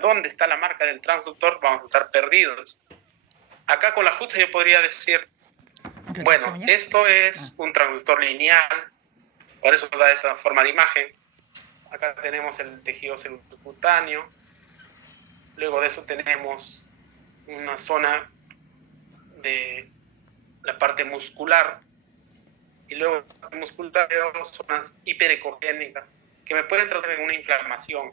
dónde está la marca del transductor, vamos a estar perdidos. Acá con la justa yo podría decir, bueno, esto es un transductor lineal, por eso da esta forma de imagen. Acá tenemos el tejido subcutáneo, luego de eso tenemos una zona de la parte muscular, y luego de la parte muscular veo zonas hiperecogénicas que me pueden tratar en una inflamación.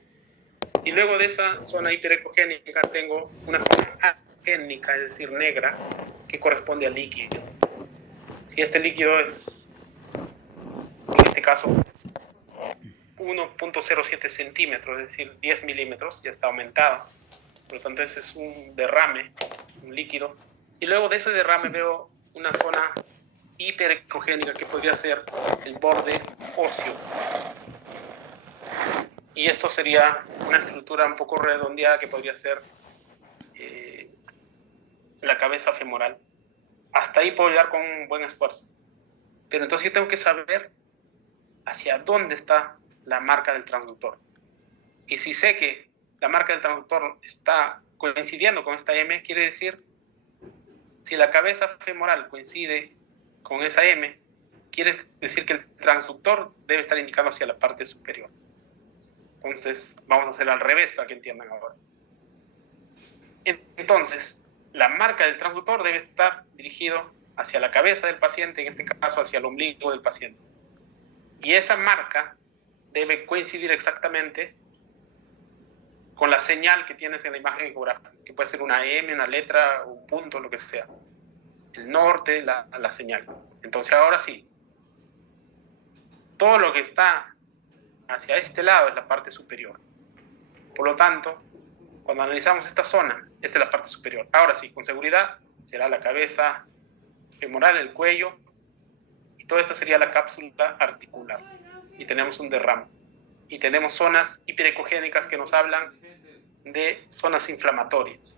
Y luego de esa zona hiperecogénica tengo una zona agénica, es decir, negra, que corresponde al líquido. Si este líquido es, en este caso, 1.07 centímetros, es decir, 10 milímetros, ya está aumentado. Por lo tanto, ese es un derrame, un líquido. Y luego de ese derrame veo una zona hiperecogénica que podría ser el borde óseo. Y esto sería una estructura un poco redondeada que podría ser la cabeza femoral. Hasta ahí puedo llegar con un buen esfuerzo. Pero entonces yo tengo que saber hacia dónde está la marca del transductor. Y si sé que la marca del transductor está coincidiendo con esta M, quiere decir, si la cabeza femoral coincide con esa M, quiere decir que el transductor debe estar indicado hacia la parte superior. Entonces, vamos a hacer al revés para que entiendan ahora. Entonces, la marca del transductor debe estar dirigido hacia la cabeza del paciente, en este caso hacia el ombligo del paciente. Y esa marca debe coincidir exactamente con la señal que tienes en la imagen ecográfica, que puede ser una M, una letra, un punto, lo que sea. El norte, la señal. Entonces, ahora sí, todo lo que está hacia este lado es la parte superior. Por lo tanto, cuando analizamos esta zona, esta es la parte superior. Ahora sí, con seguridad, será la cabeza femoral, el cuello, y toda esta sería la cápsula articular. Y tenemos un derrame. Y tenemos zonas hiperecogénicas que nos hablan de zonas inflamatorias.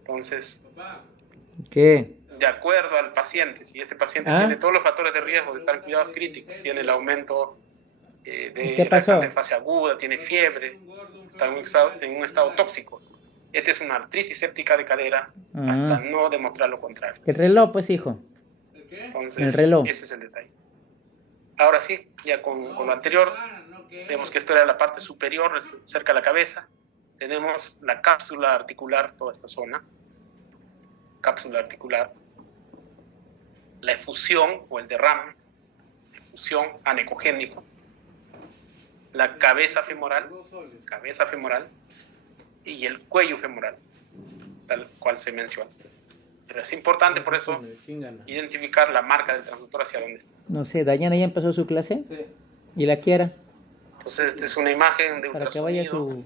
Entonces, ¿qué? De acuerdo al paciente, si este paciente tiene todos los factores de riesgo de estar en cuidados críticos, tiene el aumento de reacción fase aguda, tiene fiebre, está en un estado tóxico. Esta es una artritis séptica de cadera hasta no demostrar lo contrario. El reloj, pues, hijo. Entonces, el reloj. Ese es el detalle. Ahora sí, ya con lo anterior, vemos que esto era la parte superior, cerca de la cabeza. Tenemos la cápsula articular, toda esta zona. Cápsula articular. La efusión o el derrame, efusión anecogénico. La cabeza femoral y el cuello femoral, tal cual se menciona. Pero es importante por eso identificar la marca del transductor hacia dónde está. No sé, ¿Dayana ya empezó su clase? Sí. ¿Y la Kiara? Entonces, esta es una imagen de Para que vaya ultrasonido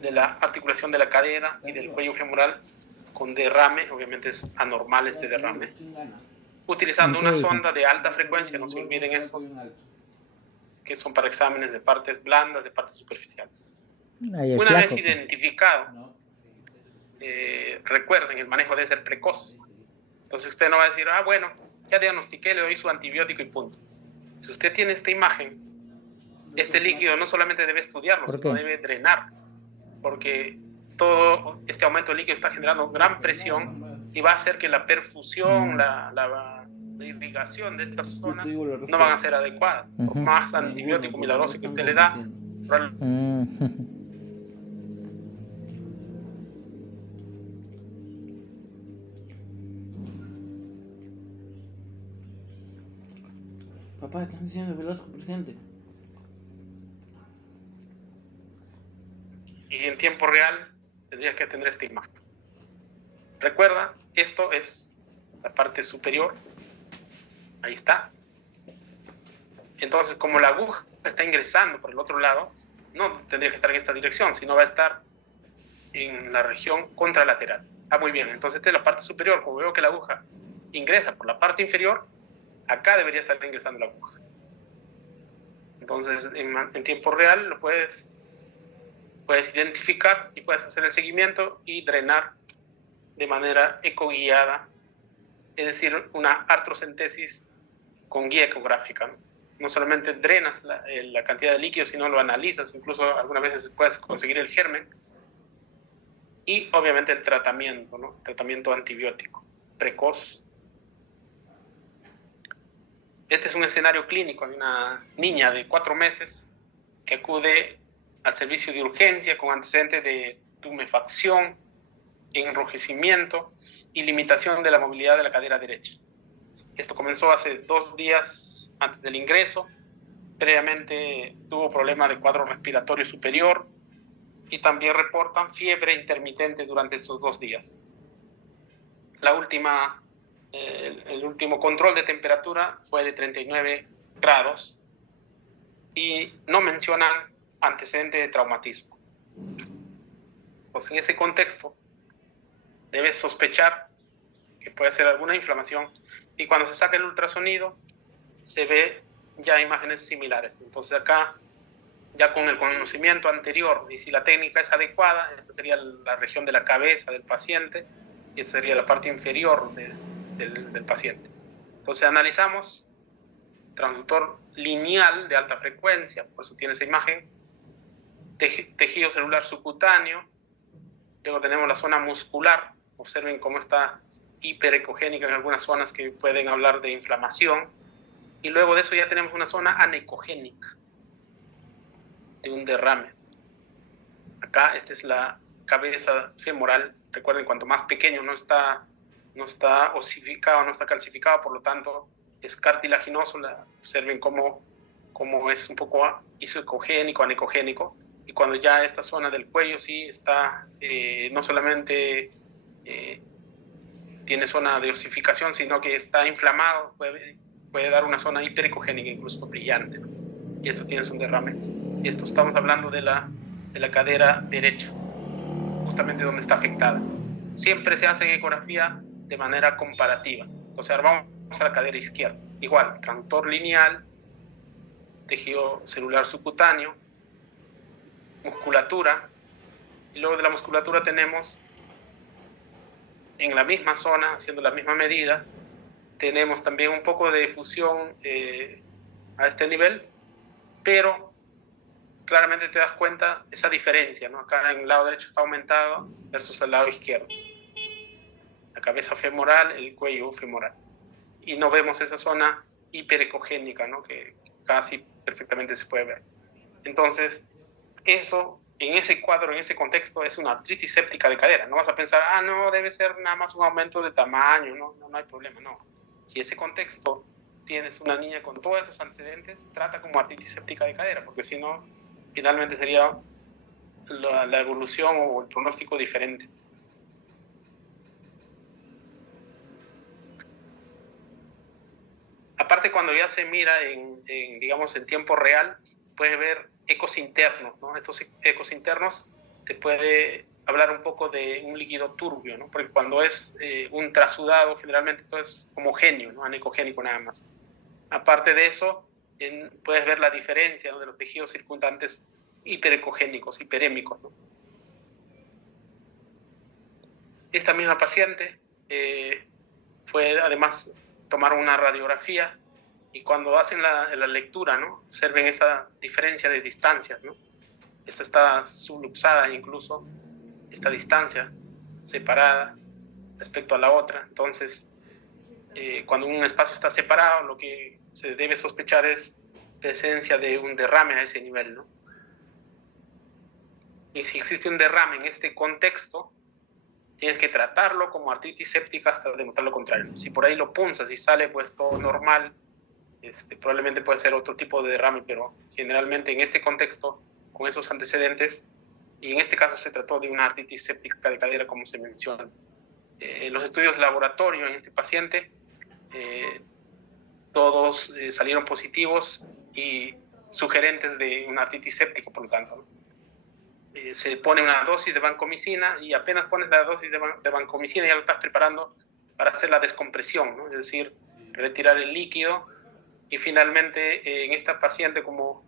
de la articulación de la cadera y del cuello femoral con derrame, obviamente es anormal este derrame, utilizando una sonda de alta frecuencia, no se olviden eso, que son para exámenes de partes blandas, de partes superficiales. Una vez identificado, recuerden, el manejo debe ser precoz. Entonces usted no va a decir, bueno, ya diagnostiqué, le doy su antibiótico y punto. Si usted tiene esta imagen, este líquido no solamente debe estudiarlo, sino debe drenar, porque todo este aumento de líquido está generando gran presión y va a hacer que la perfusión, la irrigación de estas zonas no van a ser adecuadas. Por más antibiótico milagroso que usted le da, Papá, están diciendo Velasco presente. Y en tiempo real tendrías que tener esta imagen. Recuerda, esto es la parte superior. Ahí está. Entonces, como la aguja está ingresando por el otro lado, no tendría que estar en esta dirección, sino va a estar en la región contralateral. Muy bien. Entonces, esta es la parte superior. Como veo que la aguja ingresa por la parte inferior, acá debería estar ingresando la aguja. Entonces, en tiempo real lo puedes identificar y puedes hacer el seguimiento y drenar de manera ecoguiada, es decir, una artrocentesis con guía ecográfica, ¿no? no solamente drenas la cantidad de líquido, sino lo analizas, incluso algunas veces puedes conseguir el germen. Y obviamente el tratamiento, ¿no? Tratamiento antibiótico precoz. Este es un escenario clínico de una niña de 4 meses que acude al servicio de urgencia con antecedentes de tumefacción, enrojecimiento y limitación de la movilidad de la cadera derecha. Esto comenzó hace 2 días antes del ingreso. Previamente tuvo problemas de cuadro respiratorio superior y también reportan fiebre intermitente durante estos 2 días. El último control de temperatura fue de 39 grados y no mencionan antecedentes de traumatismo. Pues en ese contexto debes sospechar que puede ser alguna inflamación y cuando se saca el ultrasonido se ve ya imágenes similares. Entonces acá, ya con el conocimiento anterior y si la técnica es adecuada, esta sería la región de la cabeza del paciente y esta sería la parte inferior del paciente. Entonces analizamos transductor lineal de alta frecuencia, por eso tiene esa imagen, tejido celular subcutáneo, luego tenemos la zona muscular, observen cómo está hiperecogénica en algunas zonas que pueden hablar de inflamación, y luego de eso ya tenemos una zona anecogénica, de un derrame. Acá esta es la cabeza femoral, recuerden, cuanto más pequeño no está osificado, no está calcificado, por lo tanto es cartilaginoso. Observen cómo es un poco isocogénico, anecogénico, y cuando ya esta zona del cuello sí está, no solamente tiene zona de osificación, sino que está inflamado, puede dar una zona hiperecogénica, incluso brillante, ¿no? Y esto tiene un derrame. Y esto estamos hablando de la cadera derecha, justamente donde está afectada. Siempre se hace ecografía de manera comparativa. Entonces ahora vamos a la cadera izquierda. Igual, transductor lineal, tejido celular subcutáneo, musculatura, y luego de la musculatura tenemos en la misma zona, haciendo la misma medida, tenemos también un poco de fusión a este nivel, pero claramente te das cuenta esa diferencia, ¿no? Acá en el lado derecho está aumentado versus el lado izquierdo. La cabeza femoral, el cuello femoral. Y no vemos esa zona hiperecogénica, ¿no? Que casi perfectamente se puede ver. Entonces, eso, en ese cuadro, en ese contexto, es una artritis séptica de cadera. No vas a pensar, no, debe ser nada más un aumento de tamaño, no hay problema, no. Si ese contexto tienes una niña con todos estos antecedentes, trata como artritis séptica de cadera, porque si no, finalmente sería la evolución o el pronóstico diferente. Aparte, cuando ya se mira digamos, en tiempo real, puedes ver ecos internos, ¿no? Estos ecos internos te puede hablar un poco de un líquido turbio, ¿no? Porque cuando es un trasudado, generalmente todo es homogéneo, ¿no? Anecogénico nada más. Aparte de eso, puedes ver la diferencia, ¿no? De los tejidos circundantes hiperecogénicos, hiperémicos, ¿no? Esta misma paciente fue además tomar una radiografía y cuando hacen la lectura, ¿no? Observen esa diferencia de distancias, ¿no? Esta está subluxada incluso, esta distancia separada respecto a la otra. Entonces, cuando un espacio está separado, lo que se debe sospechar es presencia de un derrame a ese nivel, ¿no? Y si existe un derrame en este contexto, tienes que tratarlo como artritis séptica hasta demostrar lo contrario. Si por ahí lo punzas y sale pues todo normal, probablemente puede ser otro tipo de derrame, pero generalmente en este contexto, con esos antecedentes, y en este caso se trató de una artritis séptica de cadera, como se menciona. Los estudios de laboratorio en este paciente, todos salieron positivos y sugerentes de una artritis séptica, por lo tanto, ¿no? Se pone una dosis de vancomicina y apenas pones la dosis de vancomicina ya lo estás preparando para hacer la descompresión, ¿no? Es decir, retirar el líquido. Y finalmente en esta paciente, como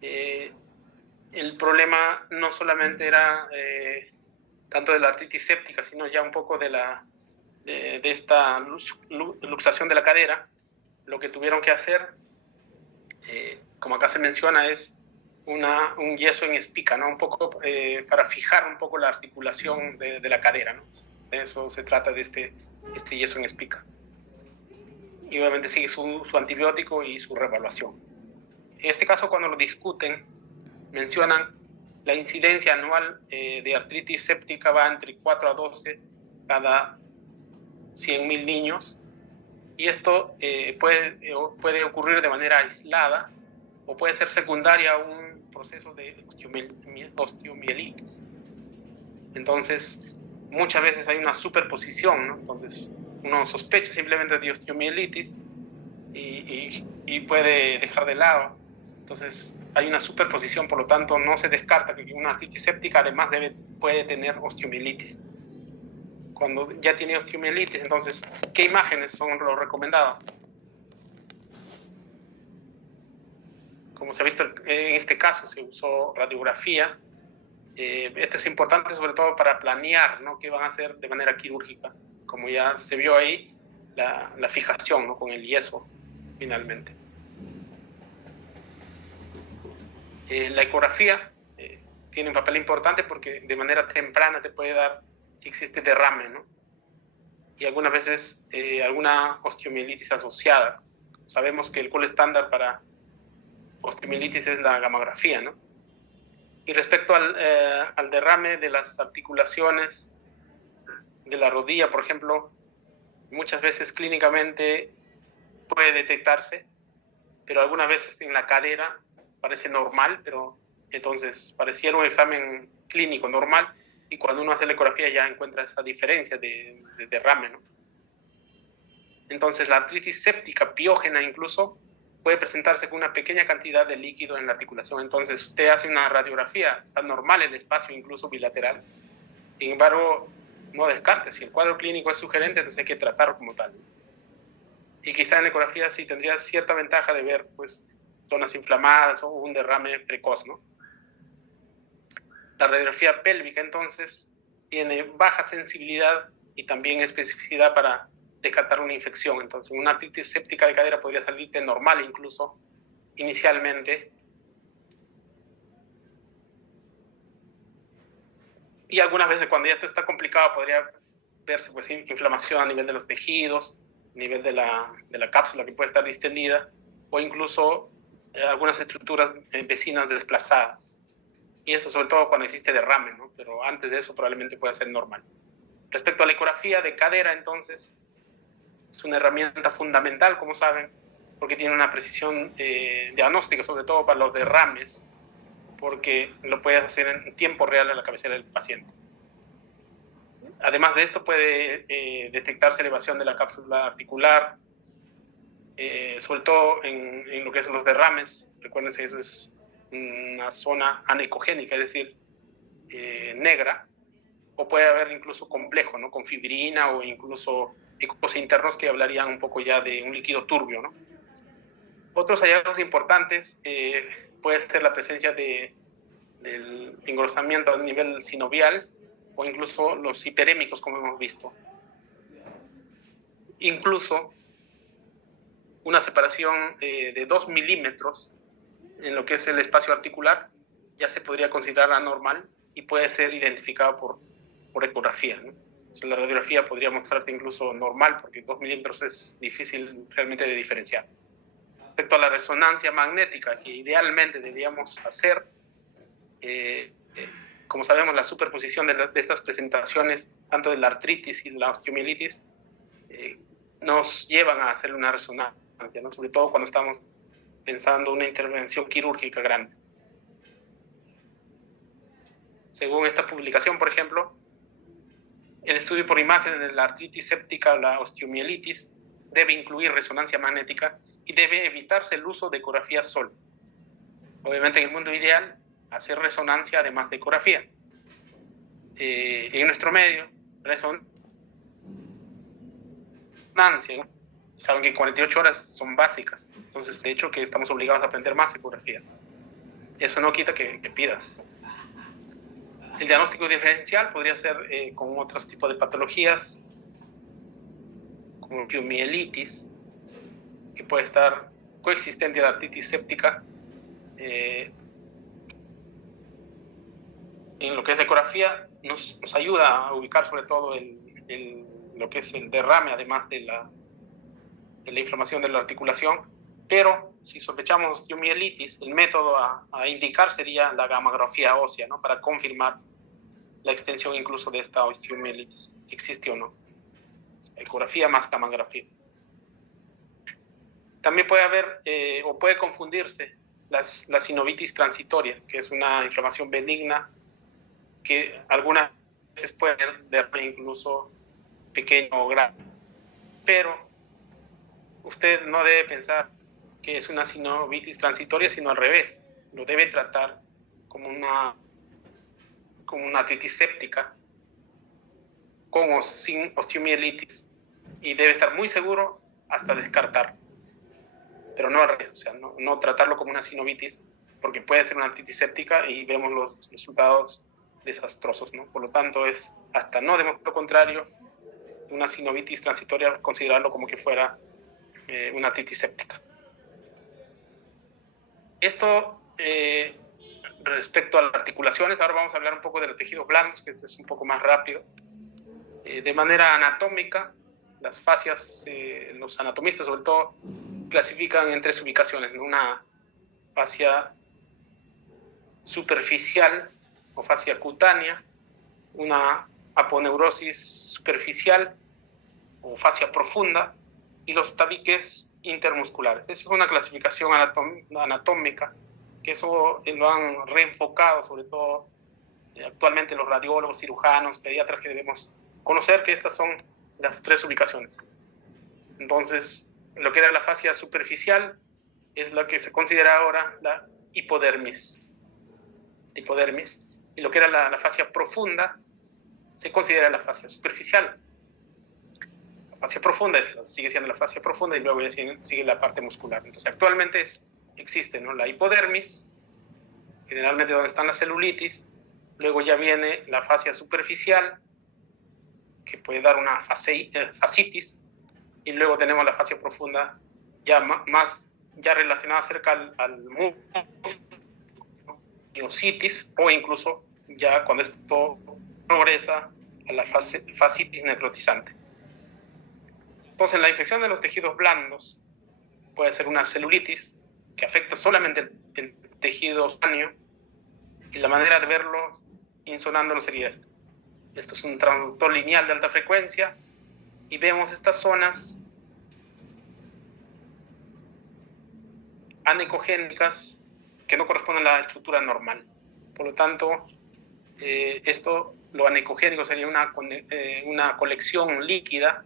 el problema no solamente era tanto de la artritis séptica, sino ya un poco de esta luxación de la cadera, lo que tuvieron que hacer como acá se menciona, es un yeso en espica, ¿no? Un poco para fijar un poco la articulación de la cadera, ¿no? De eso se trata de este yeso en espica. Y obviamente sigue su antibiótico y su reevaluación. En este caso, cuando lo discuten, mencionan la incidencia anual de artritis séptica va entre 4 a 12 cada 100.000 niños, y esto puede ocurrir de manera aislada o puede ser secundaria a un proceso de osteomielitis. Entonces, muchas veces hay una superposición, ¿no? Entonces, uno sospecha simplemente de osteomielitis y puede dejar de lado. Entonces, hay una superposición, por lo tanto, no se descarta que una artritis séptica además puede tener osteomielitis. Cuando ya tiene osteomielitis, entonces, ¿qué imágenes son lo recomendado? Como se ha visto en este caso, se usó radiografía. Esto es importante sobre todo para planear, ¿no?, qué van a hacer de manera quirúrgica. Como ya se vio ahí, la fijación, ¿no?, con el yeso, finalmente. La ecografía tiene un papel importante porque de manera temprana te puede dar si existe derrame, ¿no? Y algunas veces alguna osteomielitis asociada. Sabemos que el gol estándar para osteomielitis es la gamografía, ¿no? Y respecto al derrame de las articulaciones de la rodilla, por ejemplo, muchas veces clínicamente puede detectarse, pero algunas veces en la cadera parece normal, pero entonces pareciera un examen clínico normal, y cuando uno hace la ecografía ya encuentra esa diferencia de derrame, ¿no? Entonces la artritis séptica piógena incluso puede presentarse con una pequeña cantidad de líquido en la articulación. Entonces usted hace una radiografía, está normal el espacio incluso bilateral. Sin embargo, no descarte. Si el cuadro clínico es sugerente, entonces hay que tratarlo como tal. Y quizá en la ecografía sí tendría cierta ventaja de ver, pues, zonas inflamadas o un derrame precoz, ¿no? La radiografía pélvica, entonces, tiene baja sensibilidad y también especificidad para descartar una infección. Entonces, una artritis séptica de cadera podría salirte normal incluso inicialmente. Y algunas veces cuando ya esto está complicado podría verse, pues, inflamación a nivel de los tejidos, a nivel de la cápsula que puede estar distendida, o incluso algunas estructuras vecinas desplazadas. Y esto sobre todo cuando existe derrame, ¿no? Pero antes de eso probablemente pueda ser normal. Respecto a la ecografía de cadera, entonces, es una herramienta fundamental, como saben, porque tiene una precisión diagnóstica, sobre todo para los derrames, porque lo puedes hacer en tiempo real en la cabecera del paciente. Además de esto, puede detectarse elevación de la cápsula articular, sobre todo en lo que son los derrames. Recuérdense que eso es una zona anecogénica, es decir, negra, o puede haber incluso complejo, ¿no?, con fibrina o incluso ecos internos que hablarían un poco ya de un líquido turbio, ¿no? Otros hallazgos importantes puede ser la presencia del engrosamiento a nivel sinovial o incluso los hiperémicos, como hemos visto. Incluso una separación de 2 milímetros en lo que es el espacio articular ya se podría considerar anormal y puede ser identificado por ecografía, ¿no? Entonces, la radiografía podría mostrarte incluso normal, porque 2 milímetros es difícil realmente de diferenciar. Respecto a la resonancia magnética, que idealmente deberíamos hacer, como sabemos, la superposición de estas presentaciones, tanto de la artritis y la osteomielitis, nos llevan a hacer una resonancia, ¿no?, sobre todo cuando estamos pensando una intervención quirúrgica grande. Según esta publicación, por ejemplo, el estudio por imágenes de la artritis séptica o la osteomielitis debe incluir resonancia magnética y debe evitarse el uso de ecografía solo. Obviamente, en el mundo ideal, hacer resonancia además de ecografía. En nuestro medio, resonancia, ¿no? Saben que 48 horas son básicas. Entonces, de hecho, que estamos obligados a aprender más ecografía. Eso no quita que pidas. El diagnóstico diferencial podría ser con otros tipos de patologías, como osteomielitis, que puede estar coexistente a la artritis séptica. En lo que es la ecografía nos ayuda a ubicar sobre todo lo que es el derrame, además de la inflamación de la articulación, pero si sospechamos osteomielitis, el método a indicar sería la gammagrafía ósea, ¿no? Para confirmar la extensión incluso de esta osteomielitis, si existe o no. Ecografía más gammagrafía. También puede haber o puede confundirse la sinovitis transitoria, que es una inflamación benigna que algunas veces puede ser incluso pequeño o grave. Pero usted no debe pensar que es una sinovitis transitoria, sino al revés. Lo debe tratar como una artritis séptica, con o sin osteomielitis, y debe estar muy seguro hasta descartar. Pero no al revés, o sea, no tratarlo como una sinovitis, porque puede ser una artritis séptica y vemos los resultados desastrosos, ¿no? Por lo tanto, es hasta no demostrar lo contrario, una sinovitis transitoria, considerarlo como que fuera una artritis séptica. Esto respecto a las articulaciones. Ahora vamos a hablar un poco de los tejidos blandos, que este es un poco más rápido. De manera anatómica, las fascias, los anatomistas sobre todo, clasifican en tres ubicaciones, ¿no? Una fascia superficial o fascia cutánea, una aponeurosis superficial o fascia profunda, y los tabiques intermusculares. Esa es una clasificación anatómica, que eso lo han reenfocado sobre todo actualmente los radiólogos, cirujanos, pediatras, que debemos conocer que estas son las tres ubicaciones. Entonces, lo que era la fascia superficial es lo que se considera ahora la hipodermis, y lo que era la fascia profunda se considera la fascia superficial. La fascia profunda sigue siendo la fascia profunda, y luego ya sigue la parte muscular. Entonces, actualmente existe, ¿no?, la hipodermis, generalmente donde están las celulitis. Luego ya viene la fascia superficial, que puede dar una fascitis, y luego tenemos la fascia profunda ya relacionada cerca al miositis, o incluso ya cuando esto progresa a la fascitis necrotizante. Entonces, la infección de los tejidos blandos puede ser una celulitis que afecta solamente el tejido sanio, y la manera de verlo insonándolo sería esto. Esto es un transductor lineal de alta frecuencia, y vemos estas zonas anecogénicas que no corresponden a la estructura normal. Por lo tanto, lo anecogénico sería una colección líquida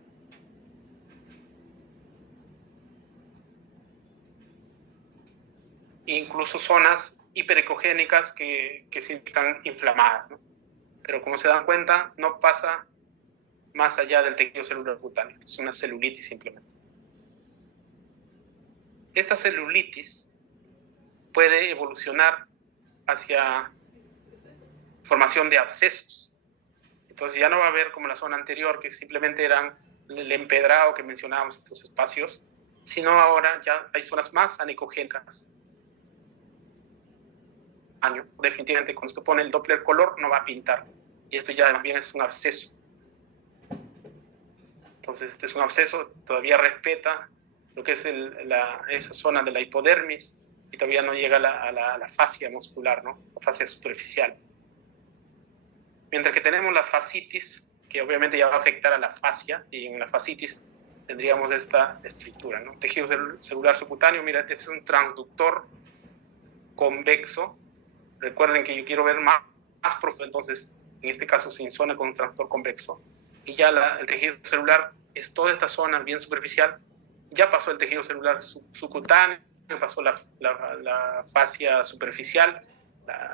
e incluso zonas hiperecogénicas que significan inflamadas, ¿no? Pero como se dan cuenta, no pasa más allá del tejido celular cutáneo. Es una celulitis simplemente. Esta celulitis puede evolucionar hacia formación de abscesos. Entonces ya no va a haber como la zona anterior, que simplemente eran el empedrado que mencionábamos, estos espacios, sino ahora ya hay zonas más anecogénicas. Definitivamente, cuando usted pone el Doppler color, no va a pintar, y esto ya más bien es un absceso. Entonces, este es un absceso, todavía respeta lo que es esa zona de la hipodermis, y todavía no llega a la fascia muscular, ¿no?, la fascia superficial. Mientras que tenemos la fascitis, que obviamente ya va a afectar a la fascia, y en la fascitis tendríamos esta estructura, ¿no? Tejido celular subcutáneo. Mira, este es un transductor convexo. Recuerden que yo quiero ver más profundo, entonces en este caso se insona con un transductor convexo. Y ya el tejido celular es toda esta zona bien superficial. Ya pasó el tejido celular subcutáneo, pasó la fascia superficial,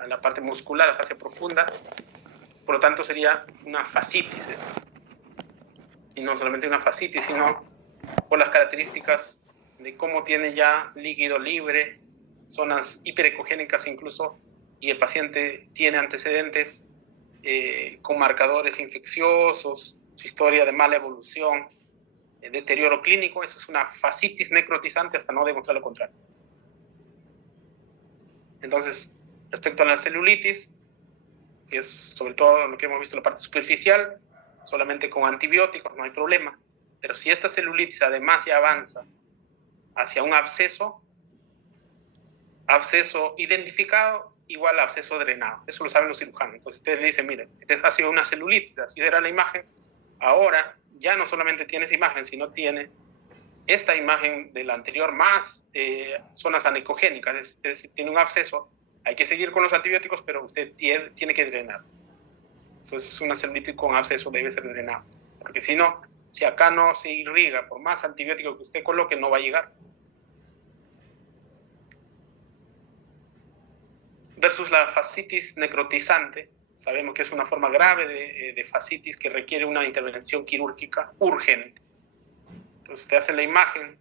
la parte muscular, la fascia profunda. Por lo tanto, sería una fascitis esto. Y no solamente una fascitis, sino por las características de cómo tiene ya líquido libre, zonas hiperecogénicas incluso, y el paciente tiene antecedentes con marcadores infecciosos, su historia de mala evolución, deterioro clínico. Eso es una fascitis necrotizante hasta no demostrar lo contrario. Entonces, respecto a la celulitis, si es sobre todo lo que hemos visto en la parte superficial, solamente con antibióticos no hay problema. Pero si esta celulitis además ya avanza hacia un absceso identificado igual a absceso drenado. Eso lo saben los cirujanos. Entonces ustedes le dicen, miren, este ha sido una celulitis, así era la imagen. Ahora ya no solamente tiene esa imagen, sino tiene esta imagen de la anterior más zonas anecogénicas, es decir, tiene un absceso. Hay que seguir con los antibióticos, pero usted tiene que drenar. Entonces una celulitis con absceso debe ser drenada, porque si no, si acá no se irriga, por más antibiótico que usted coloque, no va a llegar. Versus la fascitis necrotizante, sabemos que es una forma grave de fascitis que requiere una intervención quirúrgica urgente. Entonces usted hace la imagen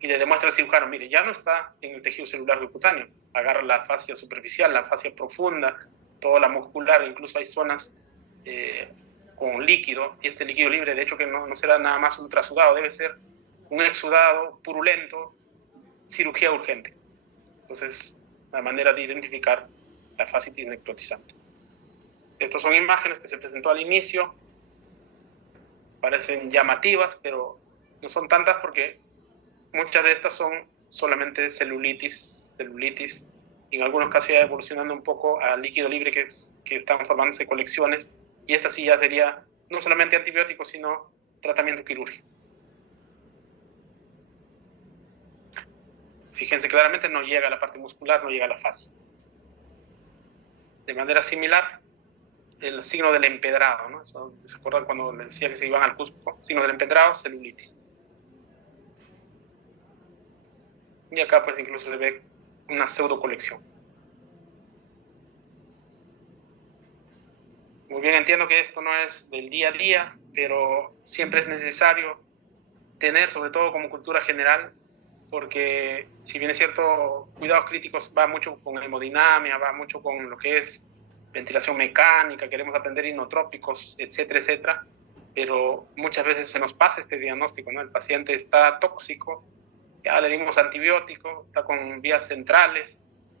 y le demuestra al cirujano, mire, ya no está en el tejido celular subcutáneo, agarra la fascia superficial, la fascia profunda, toda la muscular, incluso hay zonas con líquido, y este líquido libre, de hecho que no será nada más un trasudado, debe ser un exudado purulento, cirugía urgente. Entonces, la manera de identificar la fascitis necrotizante. Estas son imágenes que se presentó al inicio, parecen llamativas, pero no son tantas porque muchas de estas son solamente celulitis, y en algunos casos ya evolucionando un poco a líquido libre que están formándose colecciones, y esta sí ya sería no solamente antibiótico, sino tratamiento quirúrgico. Fíjense, claramente no llega a la parte muscular, no llega a la fascia. De manera similar, el signo del empedrado, ¿no? Eso, ¿se acuerdan cuando les decía que se iban al Cusco? Signo del empedrado, celulitis. Y acá pues incluso se ve una pseudocolección. Muy bien, entiendo que esto no es del día a día, pero siempre es necesario tener, sobre todo como cultura general, porque si bien es cierto, cuidados críticos va mucho con hemodinamia, va mucho con lo que es ventilación mecánica, queremos aprender inotrópicos, etcétera, etcétera, pero muchas veces se nos pasa este diagnóstico, ¿no? El paciente está tóxico, ya le dimos antibiótico, está con vías centrales,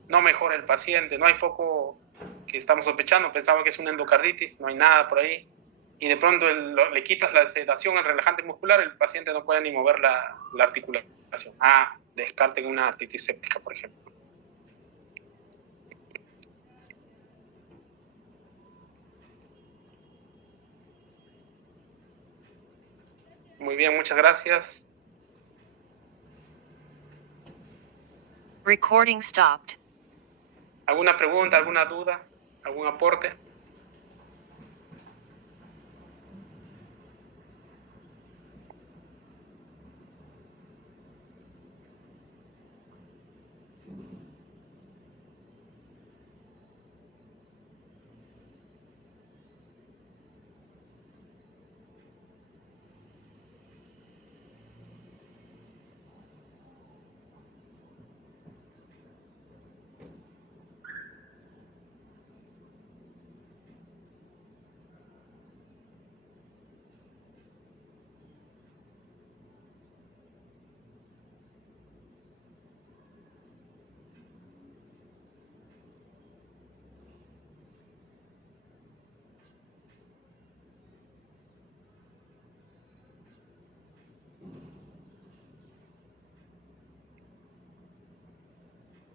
no mejora el paciente, no hay foco que estamos sospechando, pensaba que es una endocarditis, no hay nada por ahí, y de pronto le quitas la sedación al relajante muscular, el paciente no puede ni mover la articulación. Descarten una artritis séptica, por ejemplo. Muy bien, muchas gracias. Recording stopped. ¿Alguna pregunta, alguna duda, algún aporte?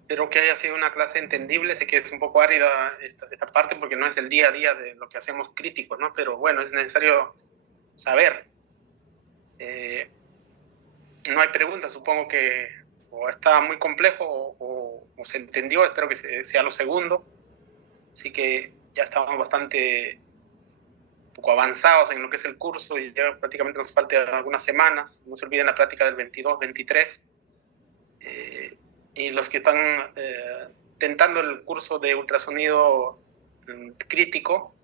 Espero que haya sido una clase entendible. Sé que es un poco árida esta parte porque no es el día a día de lo que hacemos críticos, ¿no? Pero bueno, es necesario saber. No hay preguntas, supongo que o está muy complejo o se entendió, espero que sea lo segundo. Así que ya estamos bastante un poco avanzados en lo que es el curso y ya prácticamente nos faltan algunas semanas. No se olviden la práctica del 22, 23. Y los que están tentando el curso de ultrasonido crítico,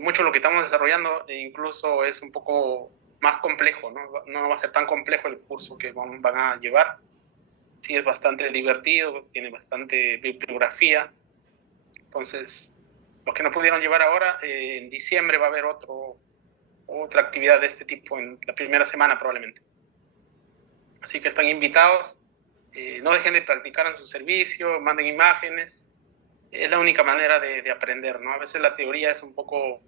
mucho de lo que estamos desarrollando incluso es un poco más complejo, ¿no? No va a ser tan complejo el curso que van a llevar. Sí, es bastante divertido, tiene bastante bibliografía. Entonces, los que no pudieron llevar ahora, en diciembre va a haber otra actividad de este tipo en la primera semana probablemente. Así que están invitados. No dejen de practicar en su servicio, manden imágenes. Es la única manera de aprender, ¿no? A veces la teoría es un poco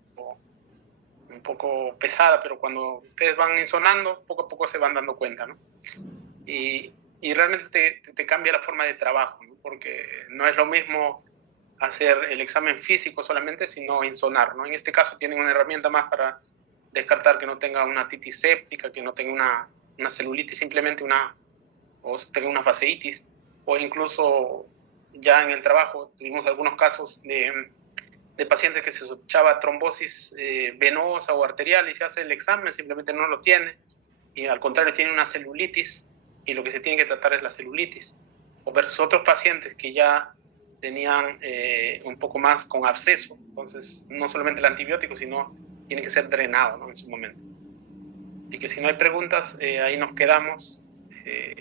pesada, pero cuando ustedes van ensonando, poco a poco se van dando cuenta, ¿no? Y realmente te cambia la forma de trabajo, ¿no? Porque no es lo mismo hacer el examen físico solamente, sino ensonar, ¿no? En este caso tienen una herramienta más para descartar que no tenga una titis séptica, que no tenga una celulitis, simplemente o tenga una fasciitis, o incluso ya en el trabajo tuvimos algunos casos de pacientes que se sospechaba trombosis venosa o arterial y se hace el examen, simplemente no lo tiene, y al contrario tiene una celulitis, y lo que se tiene que tratar es la celulitis. O versus otros pacientes que ya tenían un poco más con absceso, entonces no solamente el antibiótico, sino tiene que ser drenado, ¿no? En su momento. Así que si no hay preguntas, ahí nos quedamos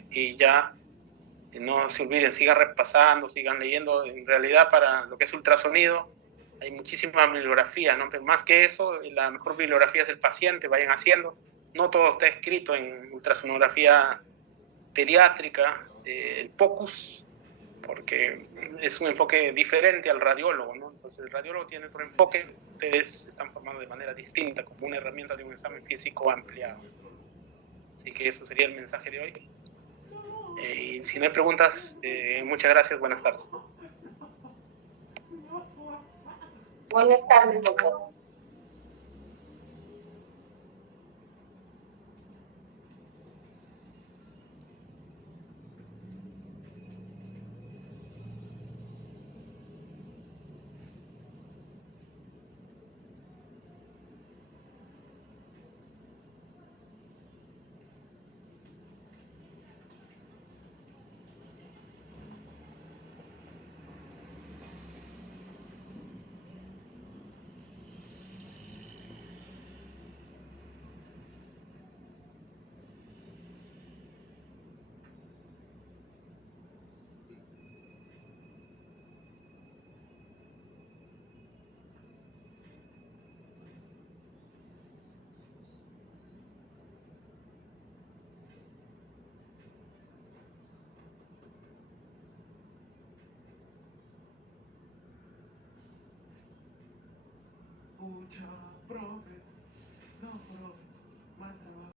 y ya no se olviden, sigan repasando, sigan leyendo. En realidad, para lo que es ultrasonido, hay muchísima bibliografía, ¿no? Pero más que eso, la mejor bibliografía es el paciente, vayan haciendo. No todo está escrito en ultrasonografía pediátrica, el POCUS, porque es un enfoque diferente al radiólogo, ¿no? Entonces el radiólogo tiene otro enfoque, ustedes están formando de manera distinta, como una herramienta de un examen físico ampliado. Así que eso sería el mensaje de hoy. Y si no hay preguntas, muchas gracias, buenas tardes. Buenas tardes, doctor. Pucha, profe, no, profe, mal trabajo.